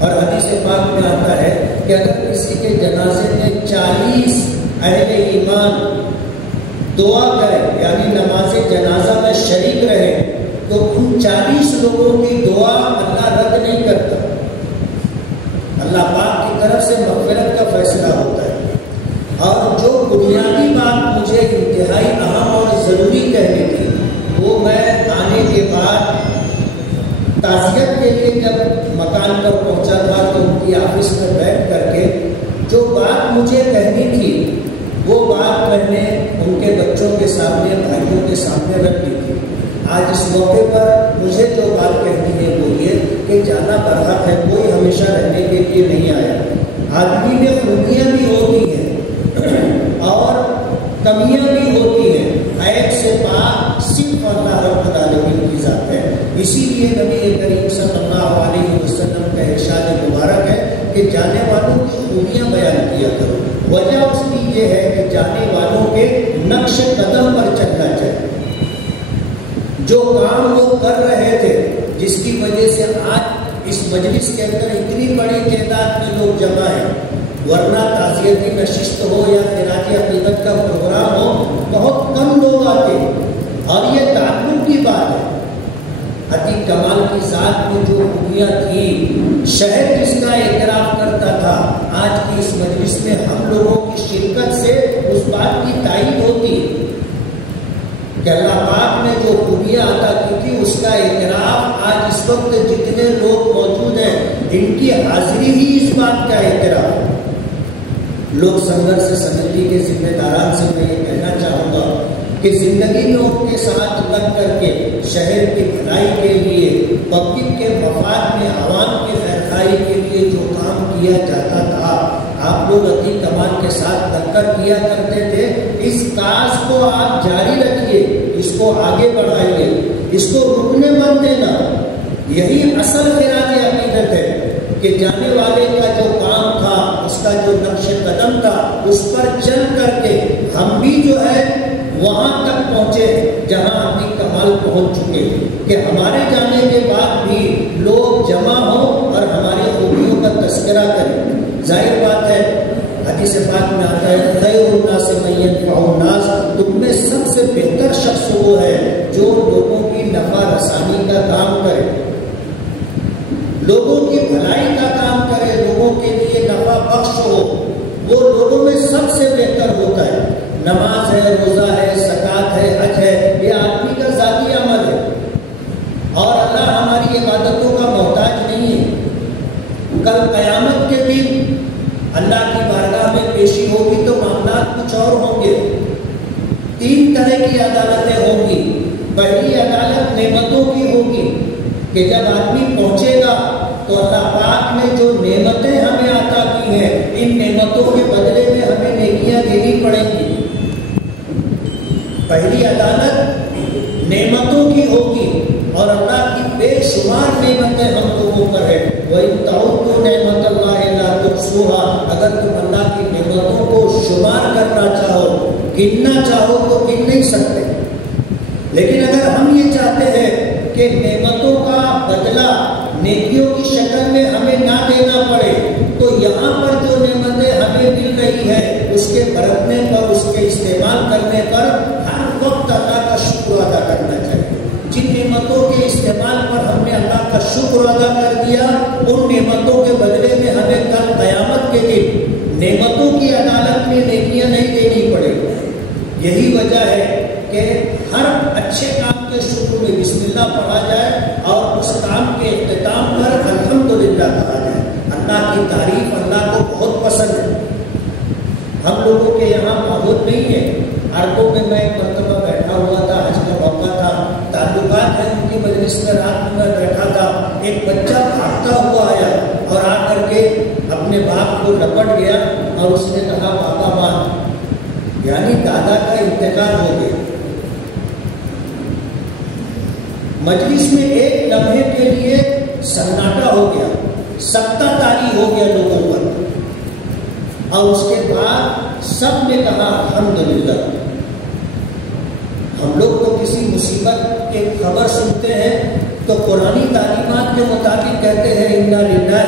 اور حدیث پاک میں آتا ہے کہ اگر کسی کے جنازے میں 40 اہل ایمان دعا کرے، یعنی نماز جنازہ میں شریک رہے، تو ان 40 لوگوں کی دعا اللہ رد نہیں کرتا، اللہ پاک کی طرف سے مغفرت کا فیصلہ ہوتا ہے۔ اور جو بنیادی بات مجھے انتہائی اہم اور ضروری کہنی تھی، وہ میں آنے کے بعد تعزیت کے لیے جب مکان پر پہنچا تھا تو ان کی آفس میں بیٹھ کر کے جو بات مجھے کہنی تھی وہ بات میں نے ان کے بچوں کے سامنے، بھائیوں کے سامنے رکھ دی تھی۔ آج اس موقع پر مجھے جو بات کہنی ہے وہ یہ کہ جانا برحق ہے، کوئی ہمیشہ رہنے کے لیے نہیں آیا۔ آدمی میں خوبیاں بھی ہوتی ہیں اور کمیاں بھی ہوتی ہیں، عیب سے پاک صرف اللہ رب العالمین کی ذات ہے۔ اسی لیے نبی کریم صلی اللہ علیہ وسلم کا ارشاد مبارک ہے کہ جانے والوں کی خوبیاں بیان کیا کرو۔ وجہ اس کی یہ ہے کہ جانے والوں کے نقش قدم پر چلنا چاہیے۔ جو کام وہ کر رہے تھے، جس کی وجہ سے آج اس مجلس کے اندر اتنی بڑی تعداد میں لوگ جمع ہیں، ورنہ تعزیتی نشست ہو یا خراج عقیدت کا پروگرام ہو بہت کم لوگ آتے ہیں۔ اور یہ تعلق کی بات ہے، عتیق کمال کی ذات میں جو خوبیاں تھیں، شہر جس کا اعتراف کرتا تھا، آج کی اس مجلس میں ہم لوگوں کی شرکت سے اس بات کی تائید ہوتی کہ اللہ پاک نے جو خوبیاں عطا کی تھی اس کا اعتراف آج اس وقت جتنے لوگ موجود ہیں ان کی حاضری ہی اس بات کا اعتراف۔ لوگ سنگھرش سمیتی کے ذمہ داران سے میں یہ کہنا چاہوں گا کہ زندگی میں ان کے ساتھ لگ کر کے شہر کی بھلائی کے لیے، پبلک کے مفاد میں، عوام کی خیرخواہی کے لیے جو کام کیا جاتا تھا، آپ لوگ عتیق کمال کے ساتھ لگ کر کیا کرتے تھے۔ اس کاج کو آپ جاری رکھیے، اس کو آگے بڑھائیے، اس کو رکنے مت دینا۔ یہی اصل خراج عقیدت ہے کہ جانے والے کا جو کام تھا، اس کا جو نقش قدم تھا، اس پر چل کر کے ہم بھی جو ہے وہاں تک پہنچے جہاں عتیق کمال پہنچ چکے، کہ ہمارے جانے کے بعد بھی لوگ جمع ہوں اور ہماری خوبیوں کا تذکرہ کریں۔ ظاہر بات ہے، حدیث پاک میں آتا ہے خیر الناس من ينفع الناس، تم میں سب سے بہتر شخص وہ ہے جو لوگوں کی نفع رسانی کا کام کرے، لوگوں کی بھلائی کا کام کرے، لوگوں کے لیے نفع بخش ہو، وہ لوگوں میں سب سے بہتر ہوتا ہے۔ نماز ہے، روزہ ہے، زکوٰۃ ہے، حج ہے، یہ آدمی کا ذاتی عمل ہے اور اللہ ہماری عبادتوں کا محتاج نہیں ہے۔ کل قیامت کے دن اللہ کی بارگاہ میں پیشی ہوگی تو معاملات کچھ اور ہوں گے۔ 3 طرح کی عدالتیں ہوں گی۔ پہلی عدالت نعمتوں کی ہوگی کہ جب آدمی پہنچے گا تو اللہ پاک نے جو نعمتیں ہمیں عطا کی ہیں، ان نعمتوں کے بدلے میں ہمیں نیکیاں دینی پڑیں گی۔ پہلی عدالت نعمتوں کی ہوگی اور اللہ کی بے شمار نعمتیں ہم لوگوں پر ہیں۔ وَإِن تَعُدُّوا نِعْمَتَ اللَّهِ لَا تُحْصُوهَا، اگر تم اللہ کی نعمتوں کو شمار کرنا چاہو، گننا چاہو تو گن نہیں سکتے۔ لیکن اگر ہم یہ چاہتے ہیں کہ نعمتوں کا بدلہ نیکیوں کی شکل میں ہمیں نہ دینا پڑے، تو یہاں پر جو نعمتیں ہمیں مل رہی ہے اس کے برتنے پر، اس کے استعمال کرنے پر ہر وقت اللہ کا شکر ادا کرنا چاہیے۔ جن نعمتوں کے استعمال پر ہم نے اللہ کا شکر ادا کر دیا، ان نعمتوں کے بدلے میں ہمیں کل قیامت کے دن نعمتوں کی عدالت میں نیکیاں نہیں دینی پڑے۔ یہی وجہ ہے کہ ہر اچھے کام کے شروع میں بسم اللہ پڑھا جائے اور اس کام کے اختتام پر الحمدللہ کہا جائے۔ اللہ کی تعریف اللہ کو بہت پسند ہے۔ ہم لوگوں کے یہاں ماحول نہیں ہے۔ عربوں میں میں ایک مرتبہ بیٹھا ہوا تھا، حج کا موقع تھا، تعلقات ہیں ان کی مجلس میں، رات میں بیٹھا تھا، ایک بچہ بھاگتا ہوا آیا اور آ کر کے اپنے باپ کو لپٹ گیا اور اس نے کہا بابا ماں، یعنی دادا کا انتقال ہو گیا۔ مجلس میں ایک لمحے کے لیے سناٹا ہو گیا، سکتہ طاری ہو گیا لوگوں پر، اور اس کے بعد سب نے کہا الحمدللہ۔ ہم لوگ تو کسی مصیبت کی خبر سنتے ہیں تو قرآنی تعلیمات کے مطابق کہتے ہیں انا للہ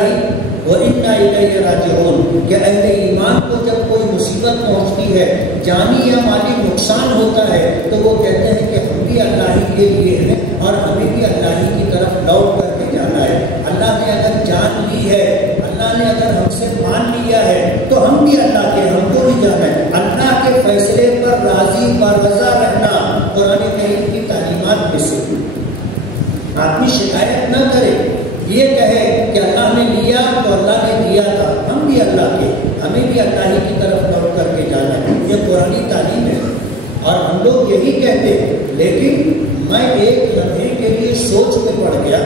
و انا الیہ راجعون، کہ اہل ایمان کو جب کوئی مصیبت پہنچتی ہے، جانی یا مالی نقصان ہوتا ہے، تو وہ کہتے ہیں کہ ہم بھی اللہ ہی کے لیے ہیں اور ہمیں بھی اللہ ہی کی طرف لوٹ کر کے جانا ہے۔ اللہ نے اگر جان لی ہے، اللہ نے اگر ہم سے مان لیا ہے، تو ہم بھی اللہ کے، ہم کو بھی جانا ہے۔ اللہ کے فیصلے پر راضی برضا رہنا قرآن کریم کی تعلیمات میں سے۔ آدمی شکایت نہ کرے، یہ کہے کہ اللہ نے لیا تو اللہ نے دیا تھا، ہم بھی اللہ کے، ہمیں بھی اللہ ہی کی طرف لوٹ کر کے جانا ہے۔ یہ قرآنی تعلیم ہے اور ہم لوگ یہی کہتے ہیں، لیکن میں ایک لمحے کے لیے سوچ میں پڑ گیا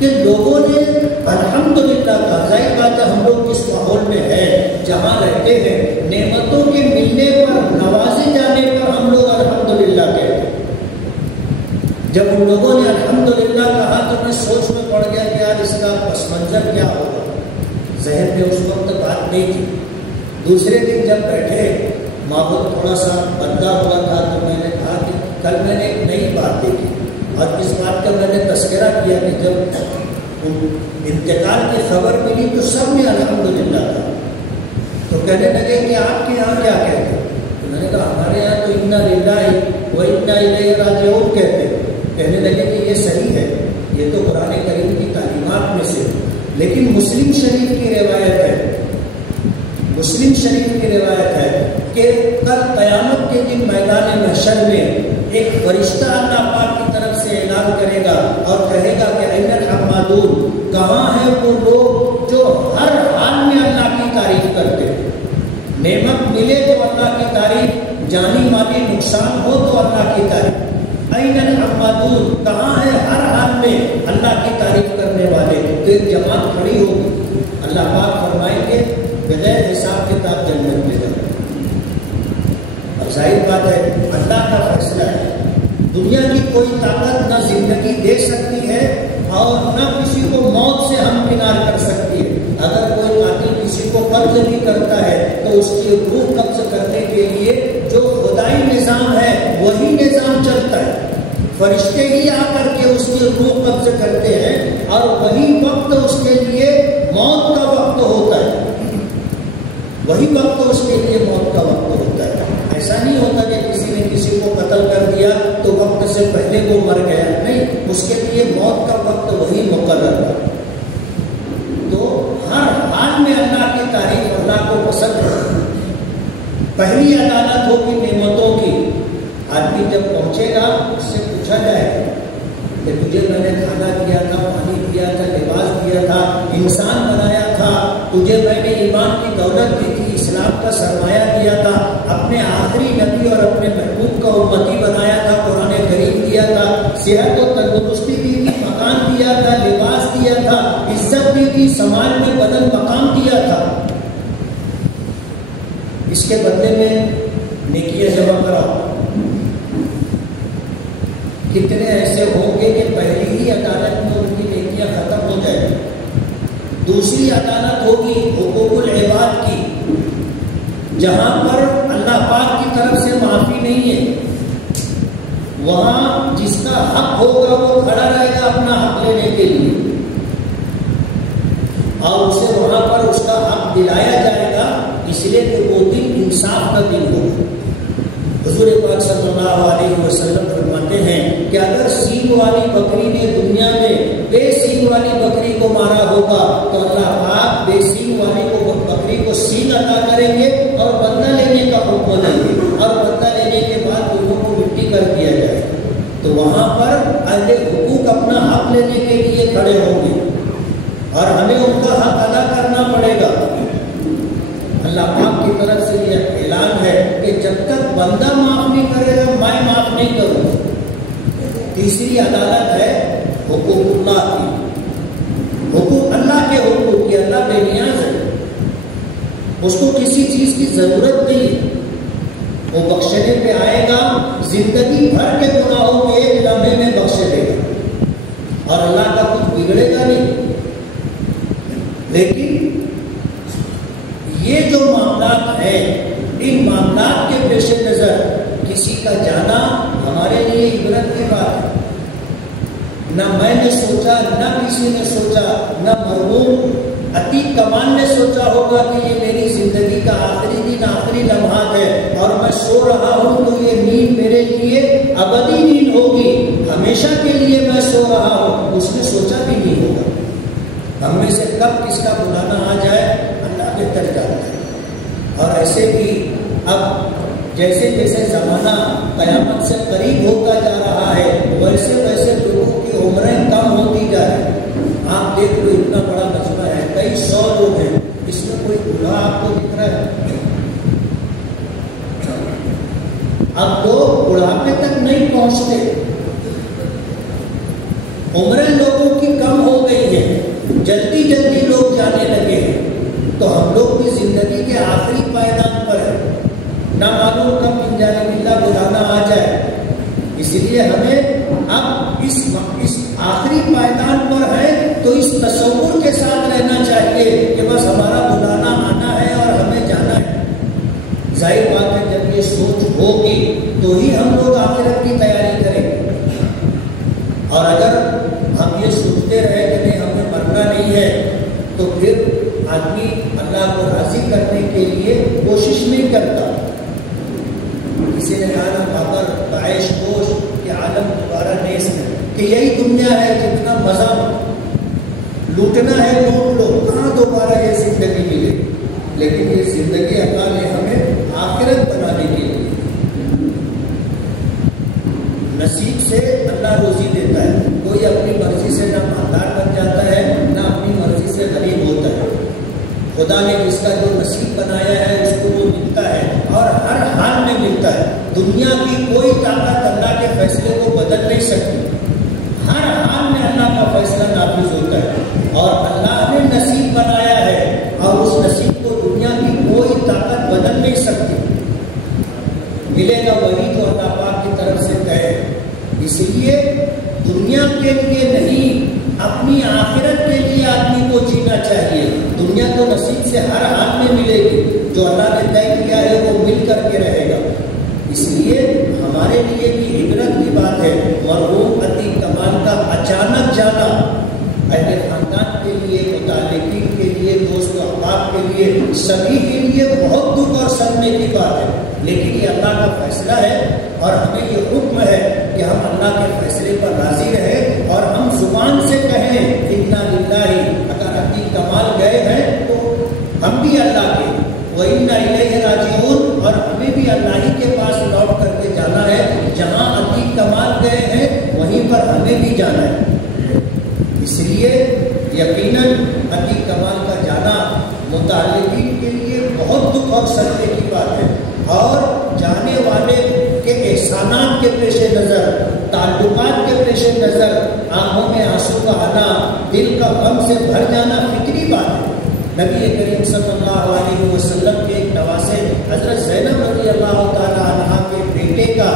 کہ لوگوں نے الحمدللہ کا، ظاہر بات ہے ہم لوگ اس ماحول میں ہیں جہاں رہتے ہیں، نعمتوں کے ملنے پر، نوازے جانے پر ہم لوگ الحمدللہ کہتے ہیں۔ جب ان لوگوں نے الحمدللہ کہا تو میں سوچ میں پڑ گیا کہ یار اس کا پس منظر کیا ہوگا۔ ذہن میں اس وقت بات نہیں تھی۔ دوسرے دن جب بیٹھے، ماحول تھوڑا سا بدلا ہوا تھا، تو میں نے کہا کہ کل میں نے ایک نئی بات دیکھی اور اس بات کا میں نے تذکرہ کیا کہ جب انتقال کی خبر ملی تو سب نے الحمدللہ کہا۔ تو کہنے لگے کہ آپ کے یہاں کیا کہتے ہیں؟ تو میں نے کہا ہمارے یہاں تو انا للہ و انا الیہ راجعون کہتے ہیں۔ کہنے لگے کہ یہ صحیح ہے، یہ تو قرآن کریم کی تعلیمات میں سے، لیکن مسلم شریف کی روایت ہے، مسلم شریف کی روایت ہے کہ کل قیامت کے دن میدان محشر میں ایک فرشتہ اللہ پاک کی طرف سے اعلان کرے گا اور کہے گا کہ این الحمادون، کہاں ہے وہ لوگ جو ہر حال میں اللہ کی تعریف کرتے ہیں؟ نعمت ملے تو اللہ کی تعریف، جانی مالی نقصان ہو تو اللہ کی تعریف۔ این الحمادون، کہاں ہے ہر حال میں اللہ کی تعریف کرنے والے؟ تو ایک جماعت کھڑی ہوگی، اللہ پاک فرمائیں گے بغیر حساب کتاب جنت میں جاؤ۔ اب ظاہر بات ہے اللہ کا فیصلہ ہے، دنیا کی کوئی طاقت نہ زندگی دے سکتی ہے اور نہ کسی کو موت سے ہمکنار کر سکتی ہے۔ اگر کوئی قاتل کسی کو قبض بھی کرتا ہے تو اس کی روح قبض کرنے کے لیے جو خدائی نظام ہے وہی نظام چلتا ہے، فرشتے ہی آ کر کے اس کی روح قبض کرتے ہیں اور وہی وقت اس کے لیے موت کا وقت ہوتا ہے، وہی وقت اس کے لیے موت کا وقت ہوتا ہے۔ ایسا نہیں ہوتا کہ کسی نے کسی کو قتل کر دیا تو وقت سے پہلے وہ مر گیا، نہیں، اس کے لیے موت کا وقت وہی مقرر ہے۔ تو ہر حال میں اللہ کی تعریف اللہ کو پسند ہے۔ پہلی عدالت ہوگی نعمتوں کی، آدمی جب پہنچے گا اس سے پوچھا جائے کہ تجھے میں نے کھانا دیا تھا، پانی دیا تھا، لباس دیا تھا، انسان بنایا تھا، تجھے میں نے ایمان کی دولت دی تھی، اسلام کا سرمایہ دیا تھا، اپنے آخری نبی اور اپنے محبوب کا امتی بنایا تھا، قرآن کریم دیا تھا، صحت و تندرستی دی تھی، مکان دیا تھا، لباس دیا تھا، عزت دی تھی، سماج میں بدل مقام دیا تھا، اس کے بدلے میں نیکیاں جمع کراؤ۔ کتنے ایسے ہوں گے کہ پہلی ہی عدالت میں ان کی نیکیاں ختم ہو جائیں؟ دوسری عدالت ہوگی حقوق العباد کی، جہاں پر اللہ پاک کی طرف سے معافی نہیں ہے، وہاں جس کا حق ہوگا وہ کھڑا رہے گا اپنا حق لینے کے لیے اور اسے وہاں پر اس کا حق دلایا جائے گا، اس لیے کہ وہ دن انصاف کا دن ہوگا۔ حضور پاک صلی اللہ علیہ وسلم فرماتے ہیں کہ اگر سینگ والی بکری نے دنیا میں بے سینگ والی بکری کو مارا ہوگا تو اللہ پاک بے سینگ والی کو بکری کو سینگ عطا کریں گے اور بدلہ لینے کا حکم دیں گے، اور بدلہ لینے کے بعد دونوں کو مٹی کر دیا جائے گا۔ تو وہاں پر اہل حقوق اپنا حق لینے کے لیے کھڑے ہوں گے اور ہمیں ان کا حق ادا کرنا پڑے گا۔ اللہ پاک کی طرف سے یہ اعلان ہے کہ جب تک بندہ معاف نہیں کرے گا میں معاف نہیں کروں گا۔ تیسری عدالت ہے حقوق اللہ کی، حقوق اللہ کے حقوق کی۔ اللہ بے نیاز ہے، اس کو کسی چیز کی ضرورت نہیں ہے، وہ بخشنے پہ آئے گا، زندگی بھر کے گناہوں کو ایک لمحے میں بخش دے گا اور اللہ کا کچھ بگڑے گا نہیں۔ لیکن یہ جو معاملات ہیں، ان معاملات کے پیش نظر کسی کا جانا ہمارے لیے عبرت کی بات ہے۔ نہ میں نے سوچا، نہ کسی نے سوچا، نہ مرحوم عتیق کمال نے سوچا ہوگا کہ یہ میری زندگی کا آخری دن، آخری لمحات ہے اور میں سو رہا ہوں تو یہ نیند میرے لیے ابدی نیند ہوگی، ہمیشہ کے لیے میں سو رہا ہوں، اس نے سوچا بھی نہیں ہوگا۔ ہم میں سے کب کس کا بلانا آ جائے اللہ بہتر جانتا ہے۔ اور ایسے بھی اب جیسے جیسے زمانہ قیامت سے قریب ہوتا جا رہا ہے ویسے ویسے لوگوں کی عمریں کم ہوتی جا رہی ہیں۔ آپ دیکھ لو اتنا بڑا مجمع ہے، کئی 100 لوگ ہیں، اس میں کوئی بوڑھا آپ کو دکھ رہا ہے؟ اب تو بڑھاپے تک نہیں پہنچتے، عمریں لوگوں کی کم ہو گئی ہیں، جلدی جلدی لوگ جانے لگے ہیں، تو ہم لوگ کی زندگی کے آخری پائدان پر ہے، نہ معلوم کب انجانب اللہ بلانا آ جائے۔ اس لیے ہمیں اب اس آخری پائدان پر ہے تو اس تصور کے ساتھ رہنا چاہیے کہ بس ہمارا بلانا آنا ہے اور ہمیں جانا ہے۔ ظاہر بات ہے جب یہ سوچ ہوگی تو ہی ہم لوگ آخرت کی تیاری کریں گے، اور اگر ہم یہ سوچتے رہے کہ نہیں ہمیں مرنا نہیں ہے تو پھر آدمی اللہ کو راضی کرنے کے لیے کوشش نہیں کرتا۔ کسی نے کہا نا بابر داعش کوش کہ عالم دوبارہ نیس ہے، کہ یہی دنیا ہے، جتنا مزہ لوٹنا ہے لوٹ لو، کہاں دوبارہ یہ زندگی ملے؟ لیکن یہ زندگی اللہ نے ہمیں آخرت بنانے کے لیے، نصیب سے اللہ روزی دیتا ہے، کوئی اپنی مرضی سے نہ مالدار بن جاتا ہے نہ اپنی مرضی سے غریب ہوتا ہے۔ خدا نے جس کا جو نصیب بنایا ہے اس کو وہ ملتا ہے اور ہر حال میں ملتا ہے۔ دنیا کی کوئی طاقت اللہ کے فیصلے کو بدل نہیں سکتی، ہر حال میں اللہ کا فیصلہ نافذ ہوتا ہے، اور اللہ نے نصیب بنایا ہے اور اس نصیب کو دنیا کی کوئی طاقت بدل نہیں سکتی۔ ملے گا وہی تو اللہ پاک کی طرف سے طے ہے۔ اس لیے دنیا کے لیے نہیں، اپنی آخرت کے لیے آدمی کو جینا چاہیے۔ دنیا تو نصیب سے ہر حال میں ملے گی، جو اللہ نے طے کیا ہے وہ مل کر کے رہے گا۔ اس لیے ہمارے لیے بھی عبرت کی بات ہے مرحوم عتیق کمال کا اچانک جانا، اہل خاندان کے لیے، متعلقین کے لیے، دوست و احباب کے لیے، سبھی کے لیے بہت دکھ اور صدمے کی بات ہے، لیکن یہ اللہ کا فیصلہ ہے اور ہمیں یہ حکم ہے کہ ہم اللہ کے فیصلے پر راضی رہیں اور ہم زبان سے کہیں انا للہ، اگر عتیق کمال گئے ہیں تو ہم بھی اللہ کے، وَإِنَّا إِلَيْهِ رَاجِعُونَ، اور ہمیں بھی اللہ ہی کے پاس لوٹ کر کے جانا ہے، جہاں عتیق کمال گئے ہیں وہیں پر ہمیں بھی جانا ہے۔ اس لیے یقیناً عتیق کمال کا جانا متعلقین کے لیے بہت دکھ اور صدمے کی بات ہے، اور جانے والے کے احسانات کے پیش نظر، تعلقات کے پیش نظر آنکھوں میں آنسو کا آنا، دل کا غم سے بھر جانا فکری بات ہے۔ نبی کریم صلی اللہ علیہ وسلم کے ایک نواسے حضرت زینب رضی اللہ تعالی عنہ کے بیٹے کا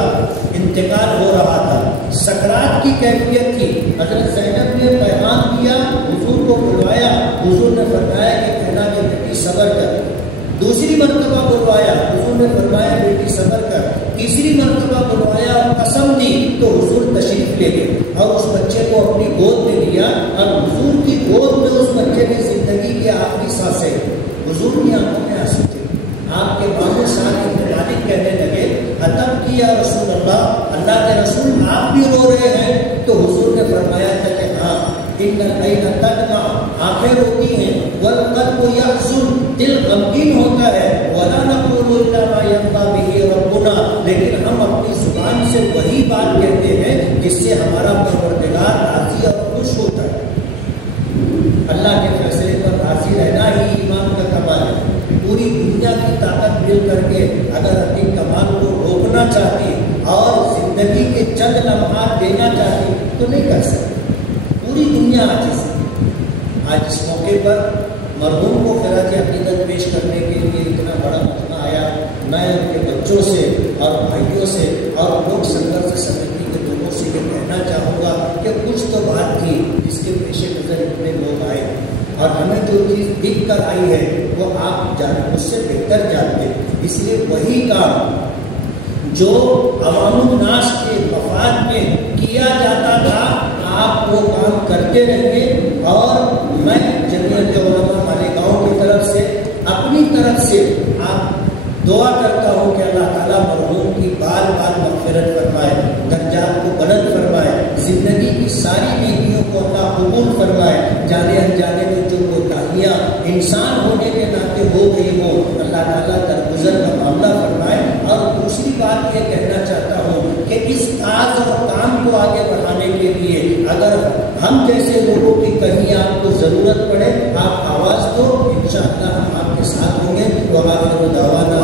انتقال ہو رہا تھا، سکرات کی کیفیت تھی۔ حضرت زینب نے پیغام دیا، حضور کو بلوایا، حضور نے فرمایا کہ کہنا کہ بیٹی صبر کر۔ دوسری مرتبہ بلوایا، حضور نے فرمایا بیٹی صبر کر۔ تیسری مرتبہ بلوایا اور قسم دی تو حضور تشریف لے گئے اور اس بچے کو اپنی گود میں لیا، اور حضور کی گود میں اس بچے نے زندگی کی آخری سانسیں، حضور کی آنکھوں میں آنسو تھے۔ آپ کے بابو صاحب ابن مالک کہنے لگے اتب کیا رسول اللہ، اللہ کے رسول آپ بھی رو رہے ہیں؟ تو حضور نے فرمایا تھا کہ ہاں، ان العین تدمع، آنکھیں روتی ہیں، والقلب یحزن، دل غمگین ہوتا ہے، ولا نقول الا ما يرضى به ربنا، لیکن ہم اپنی زبان سے وہی بات کہتے ہیں جس سے ہمارا پروردگار راضی اور خوش ہوتا ہے۔ اللہ کے فیصلے پر راضی رہنا ہی ایمان کا کمال ہے۔ پوری دنیا کی طاقت مل کر کے اگر اپنی کمال کو روکنا چاہتی اور زندگی کے چند لمحات دینا چاہتی تو نہیں کر سکتی، پوری دنیا عاجز ہے۔ آج اس موقع پر مرحوم کو خراج عقیدت پیش کرنے کے لیے اتنا بڑا مجمع آیا، میں ان کے بچوں سے اور بھائیوں سے اور لوک سنگھرش سمیتی کے لوگوں سے یہ کہنا چاہوں گا کہ کچھ تو بات تھی جس کے پیش نظر اتنے لوگ آئے، اور ہمیں جو چیز دکھ کر آئی ہے وہ آپ مجھ سے بہتر جانتے، اس لیے وہی کام جو عوام الناس کے مفاد میں کیا جاتا تھا آپ وہ کام کرتے رہیے، اور میں جمعیت علماء مالیگاؤں کی طرف سے اپنی طرف سے آپ دعا کرتا ہوں کہ اللہ تعالیٰ مرحوم کی بال بال مغفرت فرمائے، درجات کو بلند فرمائے، زندگی کی ساری نیکیوں کو اللہ قبول فرمائے، جانے انجانے میں جو کوتاہیاں انسان ہونے کے ناطے ہو گئی ہو اللہ تعالیٰ درگزر کا معاملہ فرمائے۔ اور دوسری بات یہ کہنا چاہتا ہوں کہ اس کاج اور کام کو آگے بڑھانے کے لیے اگر ہم جیسے لوگوں کی کہیں آپ کو ضرورت پڑے، آپ آواز دو، انشاءاللہ ہم آپ کے ساتھ ہوں گے۔ وآخر دعوانا